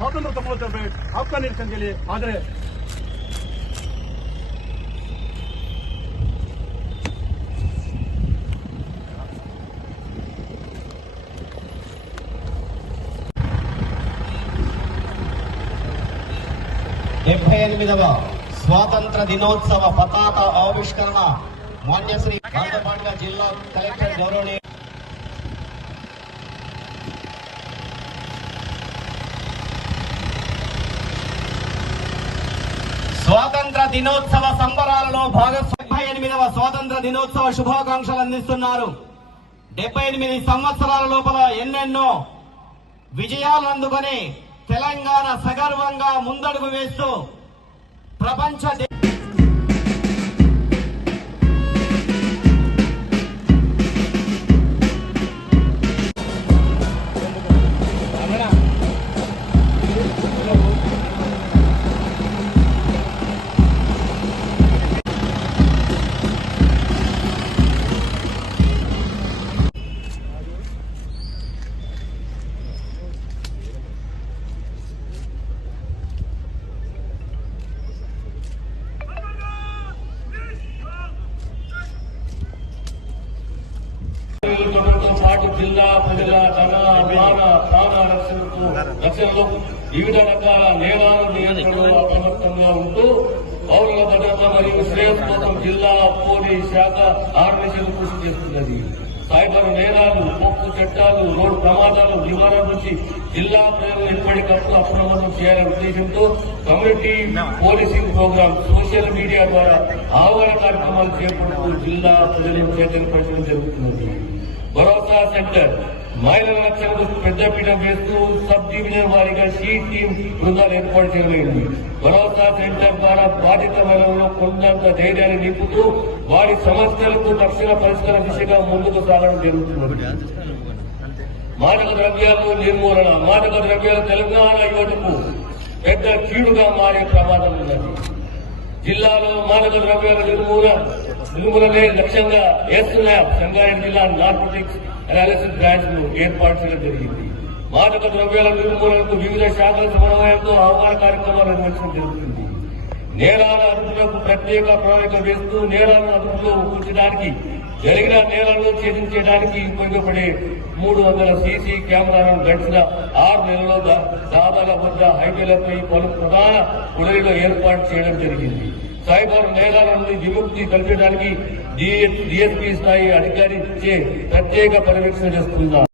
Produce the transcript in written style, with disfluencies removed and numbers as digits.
स्वतंत्र मोर्चा पे आपका निरीक्षण के लिए हाजिर है। स्वातंत्र दिनोत्सव पताका आविष्करण मान्य श्री गांधीपाड़ जिला कलेक्टर गौरवनीय స్వాతంత్ర దినోత్సవ సంబరాలలో భాగస్వామ్యం 78వ స్వాతంత్ర దినోత్సవ శుభాకాంక్షలు అందిస్తున్నారు. 78 సంవత్సరాల లోపల ఎన్నెన్నో విజయాలు అందుకొని తెలంగాణ సగర్వంగా ముందడుగు వేస్తూ ప్రపంచ జిల్లా ప్రజల ధన ప్రాణ రక్షణలో వివిధ రకాల నేరాల నియంత్రణలో అప్రమత్తంగా ఉంటూ పౌరుల భద్రత మరియు శ్రేయస్ కోసం జిల్లా పోలీస్ శాఖ ఆర్గనైజేషన్ కృషి చేస్తున్నది. సైబర్ నేరాలు, పోక్సో చట్టాలు, రోడ్డు ప్రమాదాలు నివారణ నుంచి జిల్లా ప్రజలను ఎప్పటికప్పుడు అప్రమత్తం చేయాలనే ఉద్దేశంతో community policing programme social media ద్వారా అవగాహన కార్యక్రమాలు చేపడుతూ జిల్లా ప్రజలను చైతన్యపరచడం జరుగుతున్నది. భరోసా సెంటర్ మహిళల రక్షణకు పెద్దపీట వేస్తూ సబ్ డివిజన్ వారీగా షీట్ టీం బృందాలు ఏర్పాటు చేయలేదు. భరోసా సెంటర్ ద్వారా బాధిత మహిళలను కొండంత ధైర్యాన్ని నింపుతూ వారి సమస్యలకు తక్షణ పరిష్కార దిశగా ముందుకు సాగడం జరుగుతున్నది. మాదక ద్రవ్యాలు నిర్మూలన. మాదక ద్రవ్యాలు తెలంగాణ యువతకు పెద్ద కీడుగా మారే ప్రమాదం ఉన్నది. జిల్లాలో మాదక ద్రవ్యాల నిర్మూలనే లక్ష్యంగా సంగారెడ్డి జిల్లా నార్కోటిక్స్ అనాలిసిస్ బ్రాంచ్ ను ఏర్పాటు చేయడం జరిగింది. మాదక ద్రవ్యాల నిర్మూలనకు వివిధ శాఖల సమన్వయంతో అవగాహన కార్యక్రమాలు నిర్వహించడం జరుగుతుంది. నేరాల అదుపులకు ప్రత్యేక ప్రణాళిక వేస్తూ నేరాలను అదుపులో ఉంచడానికి, జరిగిన నేరాలను ఛేదించడానికి ఉపయోగపడే 300 సీసీ కెమెరాలను గడిచిన 6 నెలల్లో దాదాల వద్ద హైవేలపై పలు ప్రధాన కూడలిలో ఏర్పాటు చేయడం జరిగింది. సైబర్ నేరాల నుండి విముక్తి కల్పించడానికి డిఎస్పీ స్థాయి అధికారి ప్రత్యేక పర్యవేక్షణ చేస్తున్నారు.